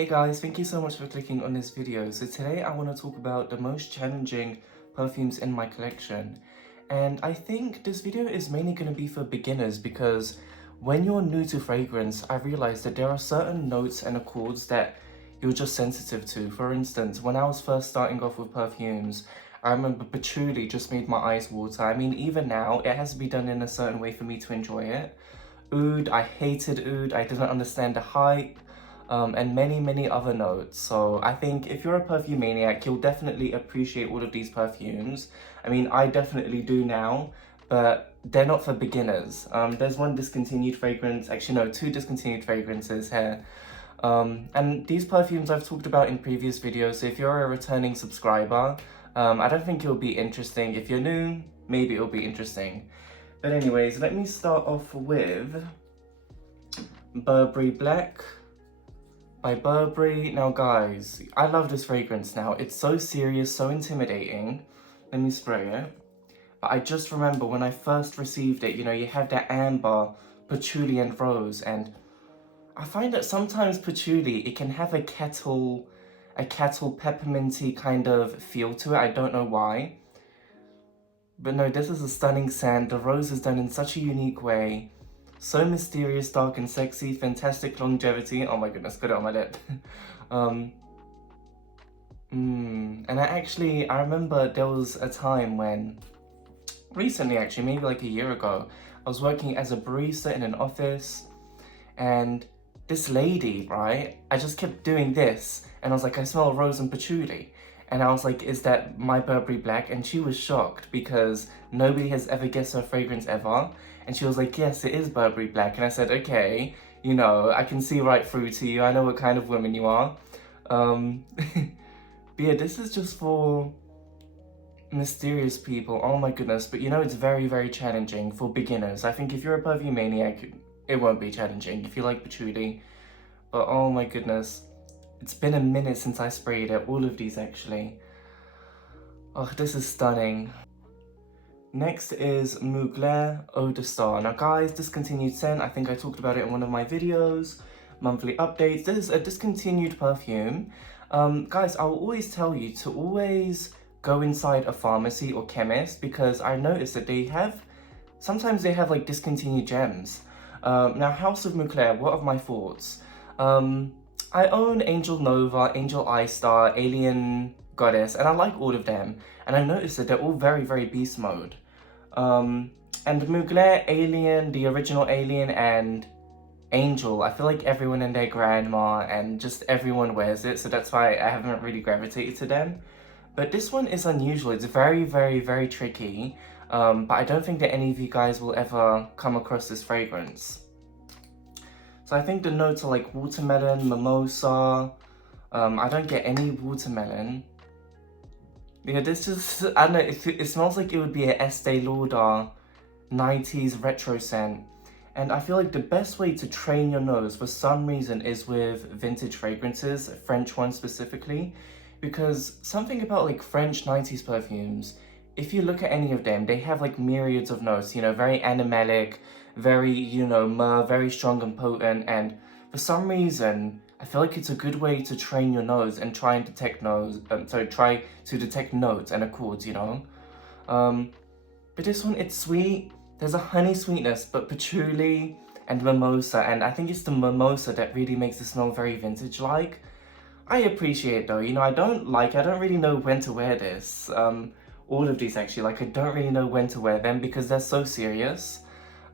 Hey guys, thank you so much for clicking on this video. So today I want to talk about the most challenging perfumes in my collection. And I think this video is mainly going to be for beginners because when you're new to fragrance, I realized that there are certain notes and accords that you're just sensitive to. For instance, when I was first starting off with perfumes, I remember patchouli just made my eyes water. I mean, even now, it has to be done in a certain way for me to enjoy it. Oud, I hated oud, I didn't understand the hype. And many other notes. So I think if you're a perfume maniac, you'll definitely appreciate all of these perfumes. I mean, I definitely do now, but they're not for beginners. There's one discontinued fragrance, actually no, two discontinued fragrances here. And these perfumes I've talked about in previous videos, so if you're a returning subscriber, I don't think it'll be interesting. If you're new, maybe it'll be interesting. But anyways, let me start off with Burberry Black by Burberry. Now guys, I love this fragrance now. It's so serious, so intimidating. Let me spray it. But I just remember when I first received it, you know, you have that amber, patchouli and rose, and I find that sometimes patchouli, it can have a kettle pepperminty kind of feel to it. I don't know why. But no, this is a stunning scent. The rose is done in such a unique way. So mysterious, dark and sexy, fantastic longevity. Oh my goodness, got it on my lip. And I remember there was a time when, recently actually, maybe like a year ago, I was working as a barista in an office, and this lady, right, I just kept doing this, and I was like, I smell rose and patchouli. And I was like, is that my Burberry Black? And she was shocked because nobody has ever guessed her fragrance ever. And she was like, yes, it is Burberry Black. And I said, okay, you know, I can see right through to you. I know what kind of woman you are. But yeah, this is just for mysterious people. Oh my goodness. But you know, it's very challenging for beginners. I think if you're a perfume maniac, it won't be challenging if you like patchouli. But oh my goodness. It's been a minute since I sprayed it, all of these actually. Oh, this is stunning. Next is Mugler Eau de Star. Now guys, discontinued scent, I think I talked about it in one of my videos, monthly updates. This is a discontinued perfume. Guys, I will always tell you to always go inside a pharmacy or chemist because I noticed that sometimes they have like discontinued gems. Now House of Mugler, what are my thoughts? I own Angel Nova, Angel Eye Star, Alien Goddess, and I like all of them. And I noticed that they're all very beast mode. And Mugler, Alien, the original Alien, and Angel, I feel like everyone and their grandma and just everyone wears it, so that's why I haven't really gravitated to them. But this one is unusual. It's very tricky. But I don't think that any of you guys will ever come across this fragrance. So I think the notes are like watermelon, mimosa. I don't get any watermelon. Yeah, this just, I don't know, it smells like it would be a Estee Lauder 90s retro scent. And I feel like the best way to train your nose for some reason is with vintage fragrances, French ones specifically. Because something about like French 90s perfumes, if you look at any of them, they have like myriads of notes, you know, very animalic, very, you know, myrrh, very strong and potent, and for some reason, I feel like it's a good way to train your nose and try and detect try to detect notes and accords, you know. But this one, it's sweet. There's a honey sweetness, but patchouli and mimosa, and I think it's the mimosa that really makes it smell very vintage-like. I appreciate it though, you know, I don't really know when to wear this. All of these actually, like I don't really know when to wear them because they're so serious.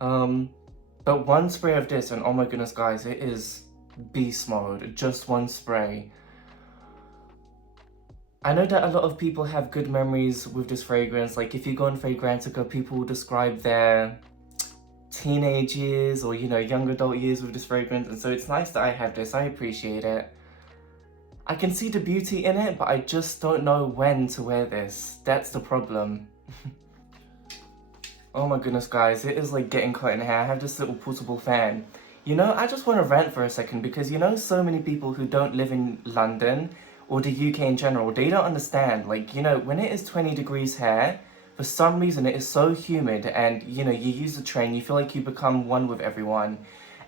But one spray of this and oh my goodness guys, it is beast mode, just one spray. I know that a lot of people have good memories with this fragrance, like if you go on Fragrantica, people will describe their teenage years or, you know, young adult years with this fragrance, and so it's nice that I have this, I appreciate it. I can see the beauty in it, but I just don't know when to wear this, that's the problem. Oh my goodness guys, it is like getting caught in hair. I have this little portable fan. You know, I just want to rant for a second because you know so many people who don't live in London or the UK in general, they don't understand. Like, you know, when it is 20 degrees here, for some reason it is so humid and, you know, you use the train, you feel like you become one with everyone.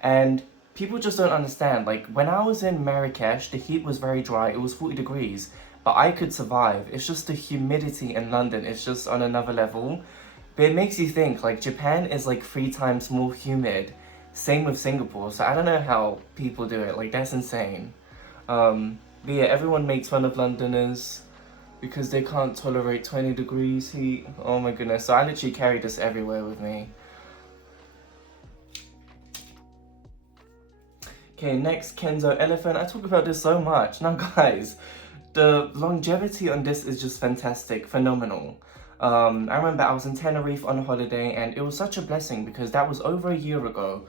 And people just don't understand. Like, when I was in Marrakesh, the heat was very dry. It was 40 degrees, but I could survive. It's just the humidity in London. It's just on another level. But it makes you think, like, Japan is like 3 times more humid. Same with Singapore. So I don't know how people do it. Like, that's insane. But yeah, everyone makes fun of Londoners because they can't tolerate 20 degrees heat. Oh my goodness. So I literally carry this everywhere with me. Okay, next, Kenzo Elephant. I talk about this so much. Now, guys, the longevity on this is just fantastic, phenomenal. I remember I was in Tenerife on holiday, and it was such a blessing because that was over a year ago.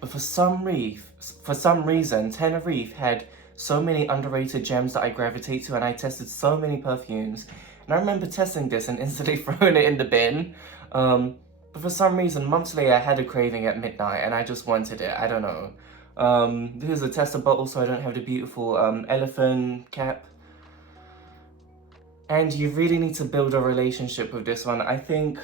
But for some reason, Tenerife had so many underrated gems that I gravitate to, and I tested so many perfumes. And I remember testing this and instantly throwing it in the bin. But for some reason, months later, I had a craving at midnight, and I just wanted it. I don't know. This is a tester bottle, so I don't have the beautiful elephant cap. And you really need to build a relationship with this one. I think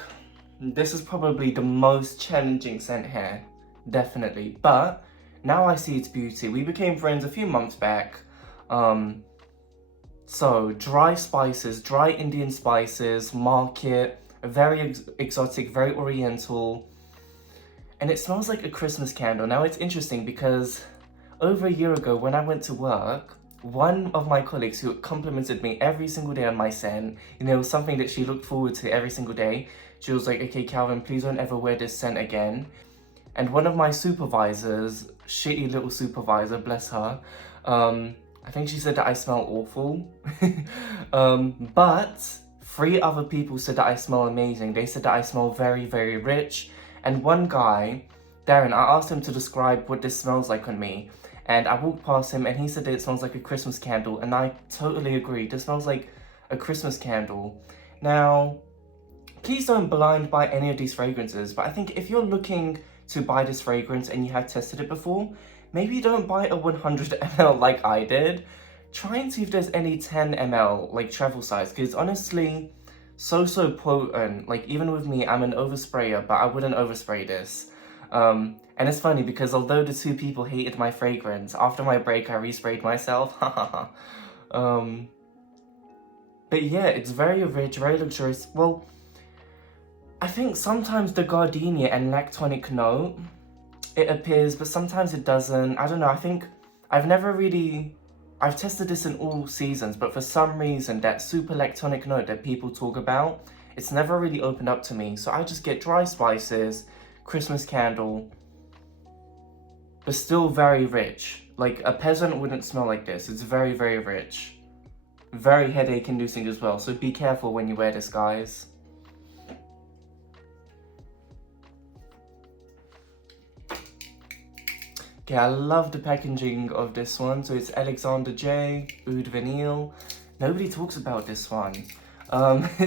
this is probably the most challenging scent here, definitely. But now I see its beauty. We became friends a few months back. So dry spices, dry Indian spices, market, very exotic, very oriental. And it smells like a Christmas candle. Now it's interesting because over a year ago when I went to work, one of my colleagues who complimented me every single day on my scent, you know, it was something that she looked forward to every single day. She was like, okay, Calvin, please don't ever wear this scent again. And one of my supervisors, shitty little supervisor, bless her, I think she said that I smell awful. But 3 other people said that I smell amazing. They said that I smell very, very rich. And one guy, Darren, I asked him to describe what this smells like on me. And I walked past him and he said that it smells like a Christmas candle. And I totally agree. This smells like a Christmas candle. Now, please don't blind buy any of these fragrances. But I think if you're looking to buy this fragrance and you have tested it before, maybe don't buy a 100 ml like I did. Try and see if there's any 10 ml like travel size. Because honestly, so potent. Like, even with me, I'm an oversprayer, but I wouldn't overspray this. And it's funny because although the 2 people hated my fragrance, after my break I resprayed myself. But yeah, it's very rich, very luxurious. Well, I think sometimes the gardenia and lactonic note, it appears, but sometimes it doesn't. I don't know, I think I've tested this in all seasons, but for some reason, that super lactonic note that people talk about, it's never really opened up to me. So I just get dry spices, Christmas candle, but still very rich. Like, a peasant wouldn't smell like this. It's very, very rich. Very headache inducing as well. So be careful when you wear this, guys. Okay, I love the packaging of this one. So it's Alexanndre J, Oud Vanille. Nobody talks about this one.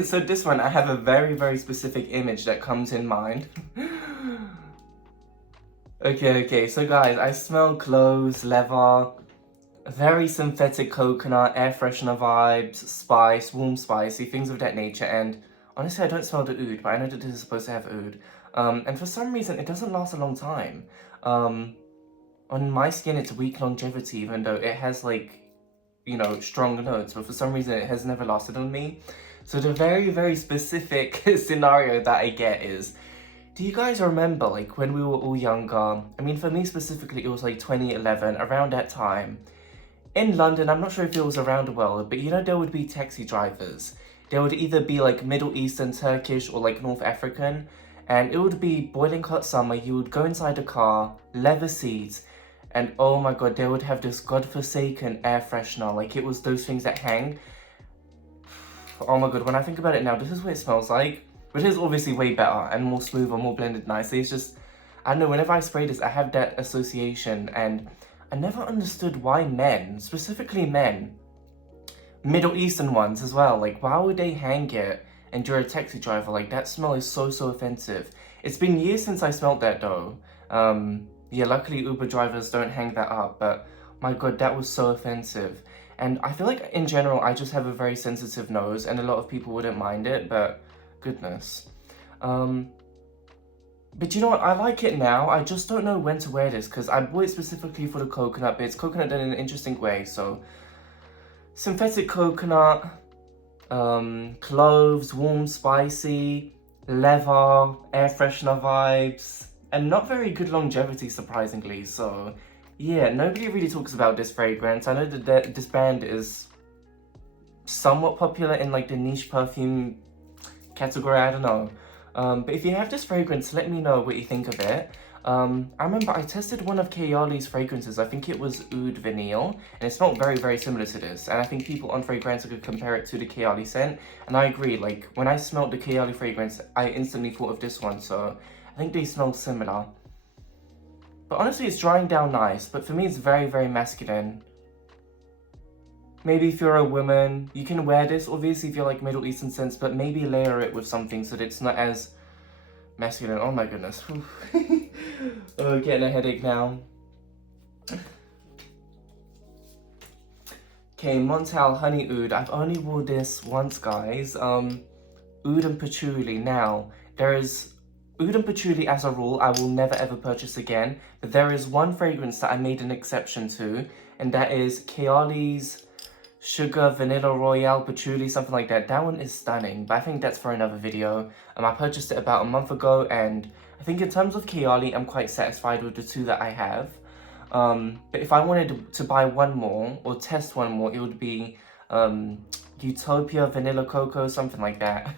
So this one, I have a very, very specific image that comes in mind. Okay, so guys, I smell cloves, leather, very synthetic coconut, air freshener vibes, spice, warm spicy, things of that nature. And honestly, I don't smell the oud, but I know that this is supposed to have oud. And for some reason, it doesn't last a long time. On my skin, it's weak longevity, even though it has, like, you know, strong notes, but for some reason it has never lasted on me. So the very, very specific scenario that I get is, do you guys remember, like, when we were all younger? I mean, for me specifically, it was like 2011, around that time. In London, I'm not sure if it was around the world, but you know, there would be taxi drivers. They would either be like Middle Eastern, Turkish, or like North African. And it would be boiling hot summer, you would go inside the car, leather seats, and oh my god, they would have this godforsaken air freshener. Like, it was those things that hang. Oh my god, when I think about it now, this is what it smells like. But it is obviously way better and more smooth and more blended nicely. It's just, I don't know, whenever I spray this, I have that association. And I never understood why men, specifically men, Middle Eastern ones as well, like, why would they hang it and you're a taxi driver? Like, that smell is so offensive. It's been years since I smelled that though. Yeah, luckily Uber drivers don't hang that up, but my god, that was so offensive. And I feel like in general, I just have a very sensitive nose and a lot of people wouldn't mind it, but goodness. But you know what, I like it now. I just don't know when to wear this because I bought it specifically for the coconut, but it's coconut done in an interesting way. So synthetic coconut, cloves, warm, spicy, leather, air freshener vibes, and not very good longevity, surprisingly. So yeah, nobody really talks about this fragrance. I know that this brand is somewhat popular in like the niche perfume category, I don't know. But if you have this fragrance, let me know what you think of it. I remember I tested one of Kayali's fragrances. I think it was Oud Vanille, and it smelled very, very similar to this. And I think people on Fragranza could compare it to the Kayali scent. And I agree, like, when I smelled the Kayali fragrance, I instantly thought of this one. So I think they smell similar. But honestly, it's drying down nice. But for me, it's very, very masculine. Maybe if you're a woman, you can wear this, obviously, if you're like Middle Eastern scents, but maybe layer it with something so that it's not as masculine. Oh my goodness. Oh, getting a headache now. Okay, Montale Honey Oud. I've only worn this once, guys. Oud and Patchouli. Now, there is Oud and Patchouli as a rule, I will never ever purchase again. But there is one fragrance that I made an exception to, and that is Kayali's Sugar Vanilla Royale Patchouli, something like that. That one is stunning, but I think that's for another video. I purchased it about a month ago, and I think in terms of Kayali, I'm quite satisfied with the two that I have. But if I wanted to buy one more, or test one more, it would be Utopia Vanilla Cocoa, something like that.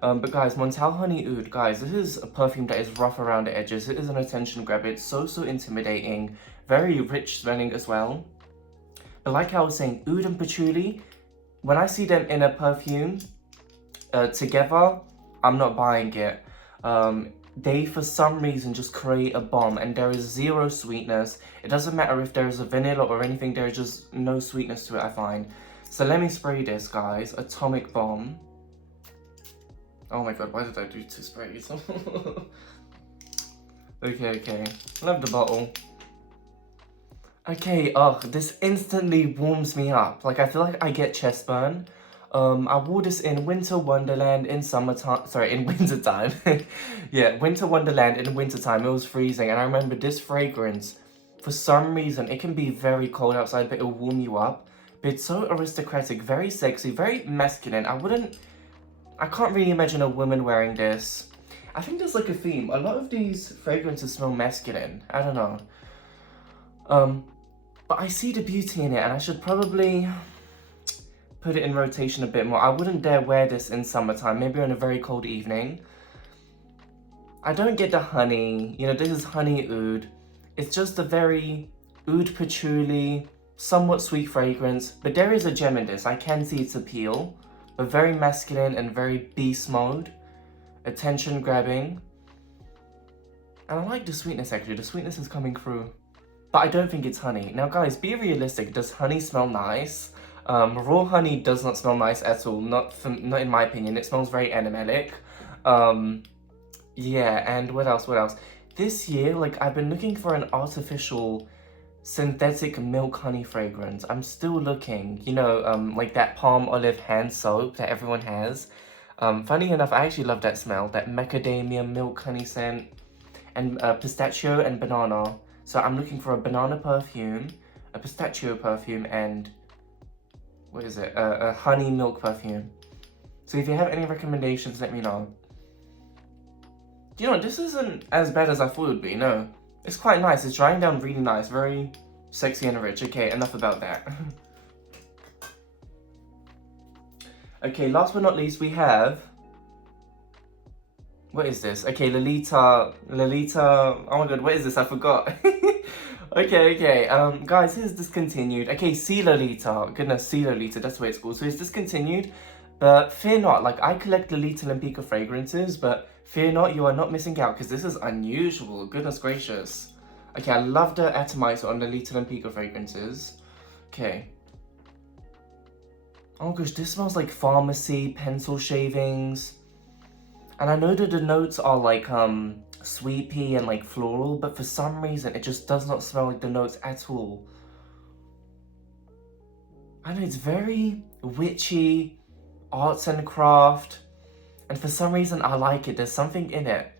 But guys, Montale Honey Oud, guys, this is a perfume that is rough around the edges. It is an attention grabber. It's so intimidating. Very rich smelling as well. But like I was saying, Oud and Patchouli, when I see them in a perfume together, I'm not buying it. They, for some reason, just create a bomb, and there is zero sweetness. It doesn't matter if there is a vanilla or anything, there is just no sweetness to it, I find. So let me spray this, guys. Atomic Bomb. Oh my god, why did I do 2 sprays? Okay. Love the bottle. Okay, this instantly warms me up. Like, I feel like I get chest burn. I wore this in Winter Wonderland in summertime. Sorry, in wintertime. Yeah, Winter Wonderland in wintertime. It was freezing. And I remember this fragrance, for some reason, it can be very cold outside, but it'll warm you up. But it's so aristocratic, very sexy, very masculine. I can't really imagine a woman wearing this. I think there's like a theme. A lot of these fragrances smell masculine. I don't know. But I see the beauty in it, and I should probably put it in rotation a bit more. I wouldn't dare wear this in summertime, maybe on a very cold evening. I don't get the honey, you know, this is honey oud. It's just a very oud patchouli, somewhat sweet fragrance, but there is a gem in this. I can see its appeal, but very masculine and very beast mode, attention grabbing. And I like the sweetness actually, the sweetness is coming through. But I don't think it's honey. Now guys, be realistic, does honey smell nice? Raw honey does not smell nice at all, not in my opinion. It smells very animalic. Yeah, and what else? This year, like, I've been looking for an artificial synthetic milk honey fragrance. I'm still looking, you know, like that palm olive hand soap that everyone has. Funny enough, I actually love that smell, that macadamia milk honey scent, and pistachio and banana. So I'm looking for a banana perfume, a pistachio perfume, and what is it? A honey milk perfume. So if you have any recommendations, let me know. You know, this isn't as bad as I thought it would be, no. It's quite nice, it's drying down really nice, very sexy and rich. Okay, enough about that. Okay, last but not least, we have... What is this? Okay, Lolita, oh my god, what is this? I forgot. Okay, guys, here's discontinued. Okay, see Lolita, goodness, see Lolita, that's what it's called. So it's discontinued, but fear not, like, I collect Lolita lempicka fragrances, but fear not, you are not missing out, because this is unusual, goodness gracious. Okay, I love the atomizer on Lolita lempicka fragrances. Okay. Oh gosh, this smells like pharmacy, pencil shavings. And I know that the notes are like sweet pea and like floral, but for some reason it just does not smell like the notes at all. I know, it's very witchy, arts and craft, and for some reason I like it. There's something in it.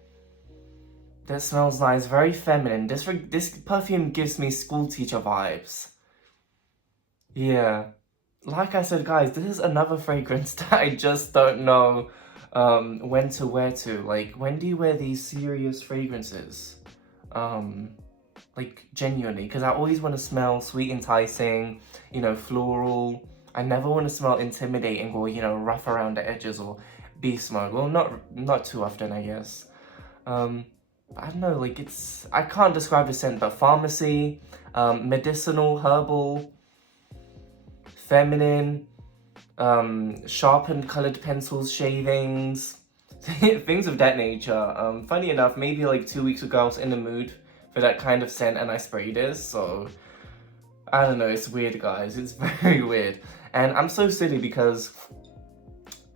That smells nice, very feminine. This perfume gives me school teacher vibes. Yeah. Like I said, guys, this is another fragrance that I just don't know when to wear to. Like, when do you wear these serious fragrances? Like, genuinely, because I always want to smell sweet, enticing, you know, floral. I never want to smell intimidating or, you know, rough around the edges or beast mode. Well, not too often, I guess. I don't know, like, I can't describe the scent, but pharmacy, medicinal, herbal, feminine, sharpened colored pencils, shavings, things of that nature. Funny enough, maybe like 2 weeks ago I was in the mood for that kind of scent and I sprayed this, so I don't know, it's weird, guys, it's very weird. And I'm so silly because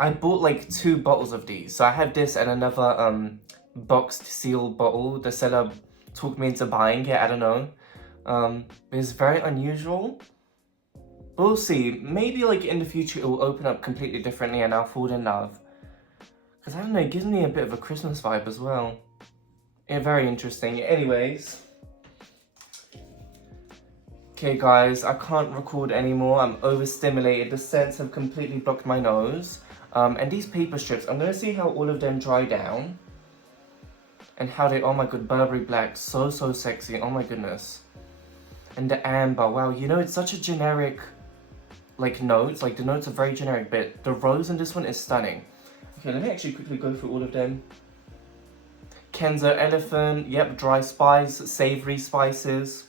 I bought like 2 bottles of these. So I had this and another boxed seal bottle. The seller talked me into buying it, I don't know. It's very unusual. We'll see. Maybe like in the future it will open up completely differently and I'll fall in love. Because I don't know, it gives me a bit of a Christmas vibe as well. Yeah, very interesting. Anyways. Okay guys, I can't record anymore. I'm overstimulated. The scents have completely blocked my nose. And these paper strips, I'm going to see how all of them dry down. And how they, oh my god, Burberry Black, so sexy, oh my goodness. And the amber, wow, you know, it's such a generic, like, notes. Like, the notes are very generic, but the rose in this one is stunning. Okay, let me actually quickly go through all of them. Kenzo Elephant, yep, dry spice, savory spices.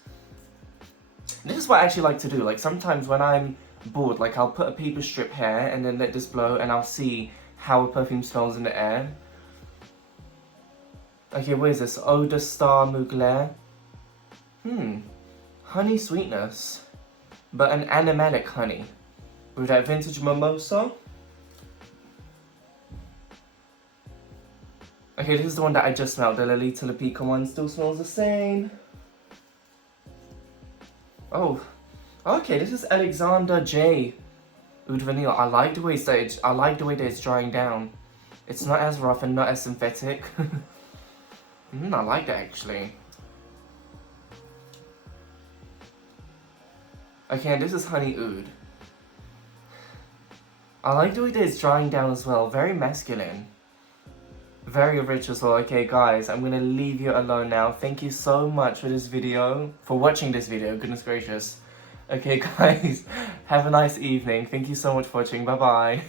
This is what I actually like to do. Like, sometimes when I'm bored, like, I'll put a paper strip here and then let this blow and I'll see how a perfume smells in the air. Okay, what is this? Eau de Star Mugler. Honey sweetness. But an animalic honey. With that vintage mimosa. Okay, this is the one that I just smelled. The Lolita lempicka one still smells the same. Oh, okay, this is Alexanndre J. Oud Vanille. I like the way that it's drying down. It's not as rough and not as synthetic. I like that actually. Okay, and this is Honey Oud. I like the way that it's drying down as well. Very masculine. Very rich as well. Okay guys, I'm gonna leave you alone now. Thank you so much for this video, for watching this video, goodness gracious. Okay guys, have a nice evening. Thank you so much for watching, bye bye.